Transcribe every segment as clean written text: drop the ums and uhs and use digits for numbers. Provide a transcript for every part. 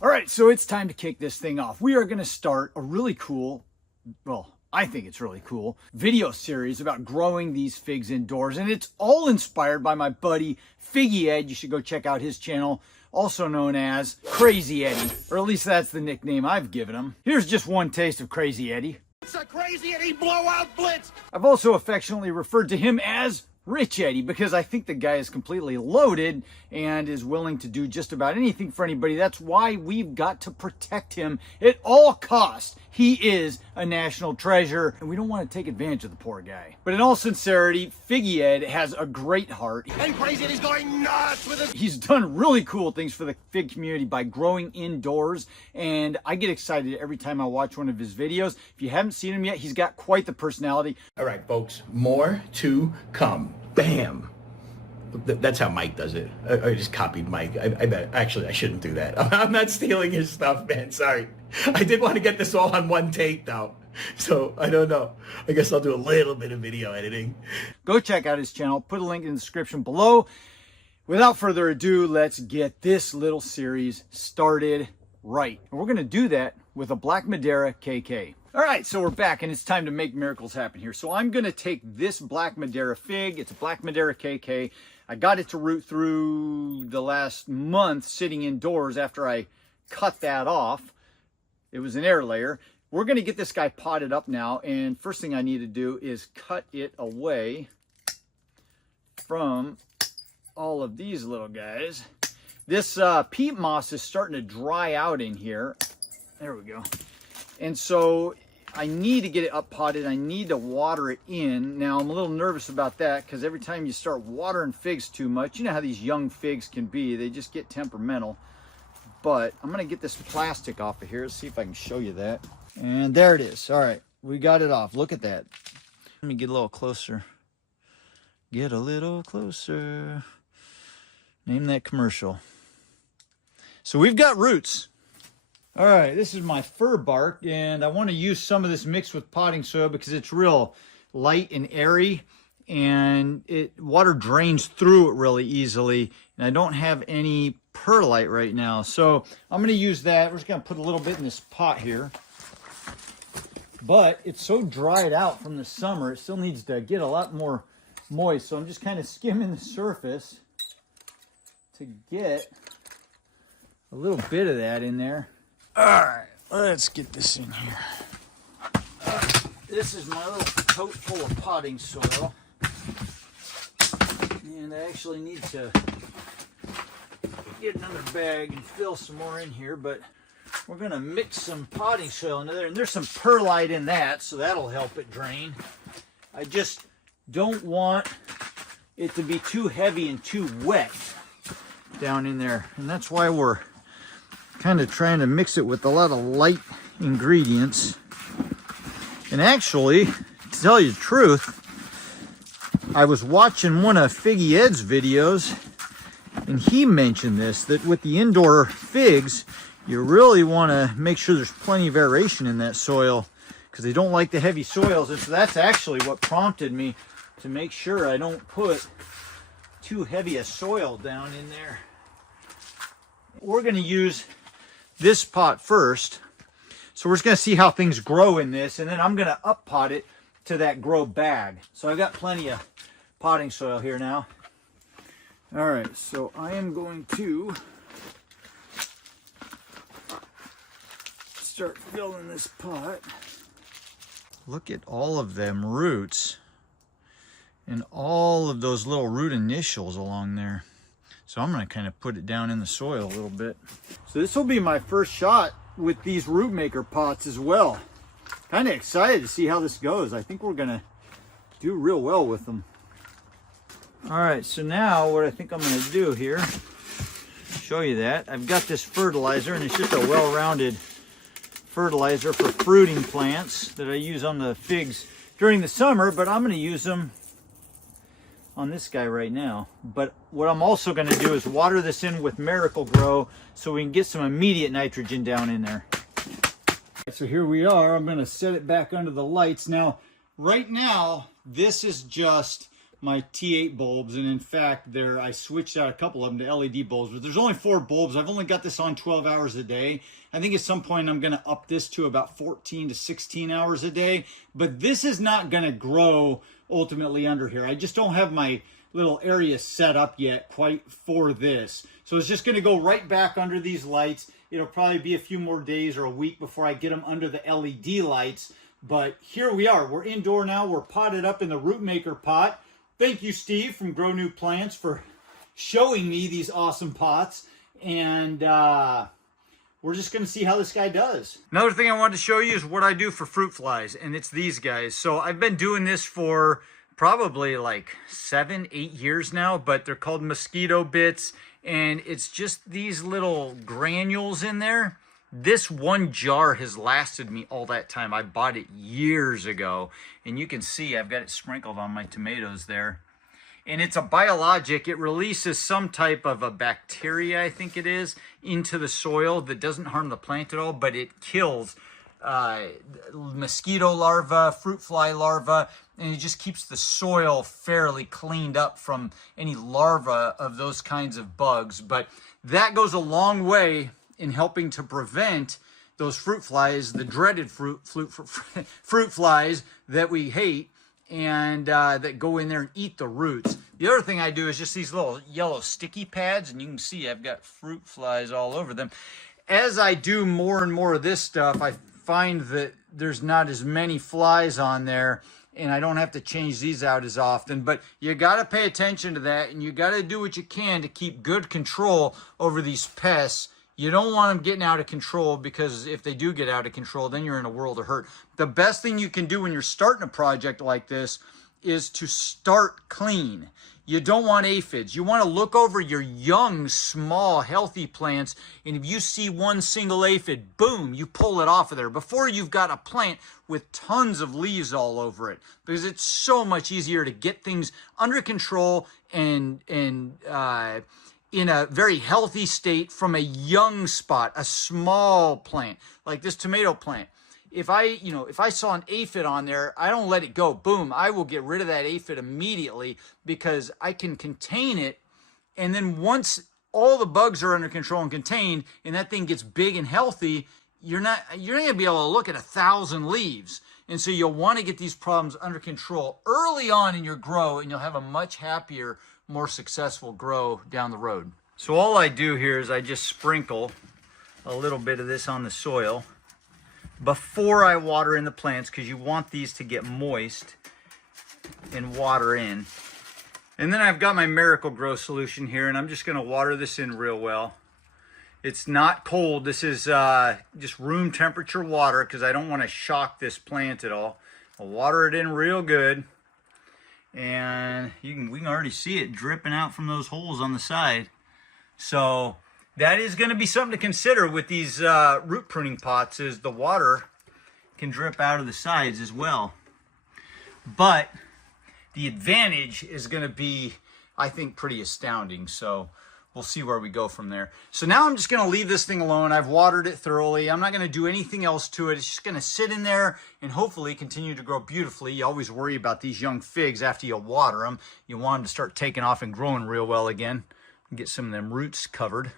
All right, so it's time to kick this thing off. We are going to start a really cool, well, I think it's really cool, video series about growing these figs indoors. And it's all inspired by my buddy, Figgy Ed. You should go check out his channel, also known as Crazy Eddie, or at least that's the nickname I've given him. Here's just one taste of Crazy Eddie. It's a Crazy Eddie blowout blitz. I've also affectionately referred to him as Rich Eddie because I think the guy is completely loaded and is willing to do just about anything for anybody. That's why we've got to protect him at all costs. He is a national treasure and we don't want to take advantage of the poor guy. But in all sincerity, Figgy Ed has a great heart. And Crazy Eddie's going nuts with it. He's done really cool things for the fig community by growing indoors, and I get excited every time I watch one of his videos. If you haven't seen him yet, he's got quite the personality. All right, folks, more to come. Bam. That's how Mike does it. I just copied Mike. I bet. Actually, I shouldn't do that. I'm not stealing his stuff, man. Sorry. I did want to get this all on one take, though. So, I don't know. I guess I'll do a little bit of video editing. Go check out his channel. Put a link in the description below. Without further ado, let's get this little series started right. And we're going to do that with a Black Madeira KK. All right, so we're back and it's time to make miracles happen here. So I'm going to take this Black Madeira fig. It's a Black Madeira KK. I got it to root through the last month sitting indoors after I cut that off. It was an air layer. We're going to get this guy potted up now, and first thing I need to do is cut it away from all of these little guys. This peat moss is starting to dry out in here. There we go. And so I need to get it up potted. I need to water it in. Now I'm a little nervous about that because every time you start watering figs too much, you know how these young figs can be. They just get temperamental. But I'm going to get this plastic off of here. Let's see if I can show you that. And there it is. All right, we got it off. Look at that. Let me get a little closer. Get a little closer. Name that commercial. So we've got roots. All right, this is my fir bark, and I want to use some of this mixed with potting soil because it's real light and airy, and water drains through it really easily, and I don't have any perlite right now. So I'm going to use that. We're just going to put a little bit in this pot here. But it's so dried out from the summer, it still needs to get a lot more moist. So I'm just kind of skimming the surface to get a little bit of that in there. All right, let's get this in here. This is my little tote full of potting soil. And I actually need to get another bag and fill some more in here, but we're going to mix some potting soil into there. And there's some perlite in that, so that'll help it drain. I just don't want it to be too heavy and too wet down in there. And that's why we're kind of trying to mix it with a lot of light ingredients. And actually, to tell you the truth, I was watching one of Figgy Ed's videos, and he mentioned this, that with the indoor figs, you really want to make sure there's plenty of aeration in that soil because they don't like the heavy soils. And so that's actually what prompted me to make sure I don't put too heavy a soil down in there. We're going to use this pot first. So we're just going to see how things grow in this, and then I'm going to up pot it to that grow bag. So I've got plenty of potting soil here now. All right, so I am going to start filling this pot. Look at all of them roots and all of those little root initials along there. So I'm going to kind of put it down in the soil a little bit. So this will be my first shot with these rootmaker pots as well. Kind of excited to see how this goes. I think we're going to do real well with them. All right, so now what I think I'm going to do here, show you that. I've got this fertilizer, and it's just a well-rounded fertilizer for fruiting plants that I use on the figs during the summer, but I'm going to use them on this guy right now. But what I'm also going to do is water this in with Miracle Grow so we can get some immediate nitrogen down in there. So here we are. I'm going to set it back under the lights. Now, right now, this is just my T8 bulbs, and in fact I switched out a couple of them to LED bulbs, but there's only 4 bulbs. I've only got this on 12 hours a day. I think at some point I'm going to up this to about 14 to 16 hours a day, but this is not going to grow ultimately under here. I just don't have my little area set up yet quite for this. So it's just going to go right back under these lights. It'll probably be a few more days or a week before I get them under the LED lights. But here we are. We're indoor now. We're potted up in the rootmaker pot. Thank you, Steve from Grow New Plants, for showing me these awesome pots. And we're just going to see how this guy does. Another thing I wanted to show you is what I do for fruit flies, and it's these guys. So I've been doing this for probably like 7-8 years now, but they're called mosquito bits, and it's just these little granules in there. This one jar has lasted me all that time. I bought it years ago, and you can see I've got it sprinkled on my tomatoes there. And it's a biologic. It releases some type of a bacteria, I think it is, into the soil that doesn't harm the plant at all, but it kills mosquito larvae, fruit fly larvae, and it just keeps the soil fairly cleaned up from any larvae of those kinds of bugs. But that goes a long way in helping to prevent those fruit flies, the dreaded fruit flies that we hate, and that go in there and eat the roots. The other thing I do is just these little yellow sticky pads, and you can see I've got fruit flies all over them. As I do more and more of this stuff, I find that there's not as many flies on there, and I don't have to change these out as often. But you got to pay attention to that, and you got to do what you can to keep good control over these pests. You don't want them getting out of control, because if they do get out of control, then you're in a world of hurt. The best thing you can do when you're starting a project like this is to start clean. You don't want aphids. You want to look over your young, small, healthy plants, and if you see one single aphid, boom, you pull it off of there before you've got a plant with tons of leaves all over it, because it's so much easier to get things under control and in a very healthy state from a young spot, a small plant, like this tomato plant. If I saw an aphid on there, I don't let it go. Boom, I will get rid of that aphid immediately, because I can contain it. And then once all the bugs are under control and contained, and that thing gets big and healthy, you're not going to be able to look at 1,000 leaves. And so you'll want to get these problems under control early on in your grow, and you'll have a much happier, more successful grow down the road. So all I do here is I just sprinkle a little bit of this on the soil before I water in the plants, because you want these to get moist and water in. And then I've got my Miracle Grow solution here, and I'm just going to water this in real well. It's not cold. This is just room temperature water, because I don't want to shock this plant at all. I'll water it in real good. And we can already see it dripping out from those holes on the side. So that is going to be something to consider with these root pruning pots, is the water can drip out of the sides as well. But the advantage is going to be, I think, pretty astounding. So we'll see where we go from there. So now I'm just going to leave this thing alone. I've watered it thoroughly. I'm not going to do anything else to it. It's just going to sit in there and hopefully continue to grow beautifully. You always worry about these young figs after you water them. You want them to start taking off and growing real well again. Get some of them roots covered.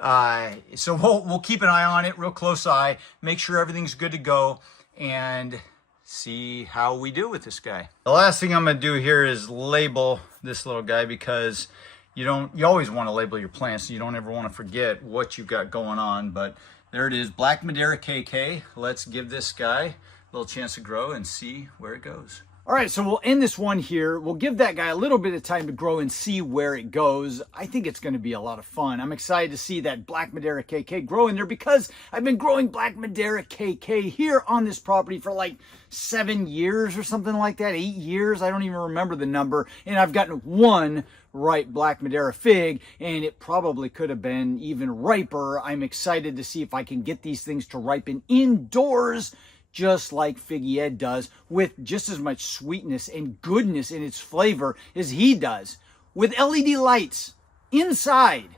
So we'll keep an eye on it, real close eye, make sure everything's good to go, and see how we do with this guy. The last thing I'm going to do here is label this little guy, because you always want to label your plants, so you don't ever want to forget what you've got going on. But there it is, Black Madeira KK. Let's give this guy a little chance to grow and see where it goes. All right, so we'll end this one here. We'll give that guy a little bit of time to grow and see where it goes. I think it's going to be a lot of fun. I'm excited to see that Black Madeira KK grow in there, because I've been growing Black Madeira KK here on this property for like 7 years or something like that, 8 years. I don't even remember the number. And I've gotten one ripe Black Madeira fig, and it probably could have been even riper. I'm excited to see if I can get these things to ripen indoors, just like Figgy Ed does, with just as much sweetness and goodness in its flavor as he does, with LED lights inside.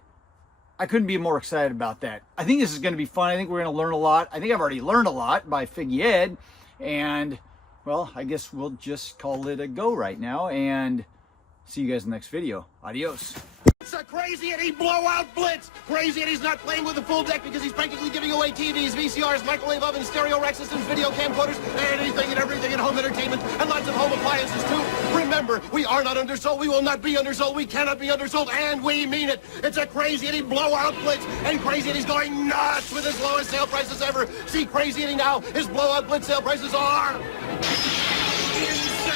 I couldn't be more excited about that. I think this is going to be fun. I think we're going to learn a lot. I think I've already learned a lot by Figgy Ed, and well, I guess we'll just call it a go right now and see you guys in the next video. Adios. It's a crazy Eddie blowout blitz. Crazy Eddie's not playing with the full deck because he's practically giving away TVs, VCRs, microwave ovens, stereo rack systems, video camcorders, and anything and everything in home entertainment, and lots of home appliances too. Remember, we are not undersold, we will not be undersold, we cannot be undersold, and we mean it. It's a Crazy Eddie blowout blitz, and Crazy Eddie's going nuts with his lowest sale prices ever. See Crazy Eddie now, his blowout blitz sale prices are insane.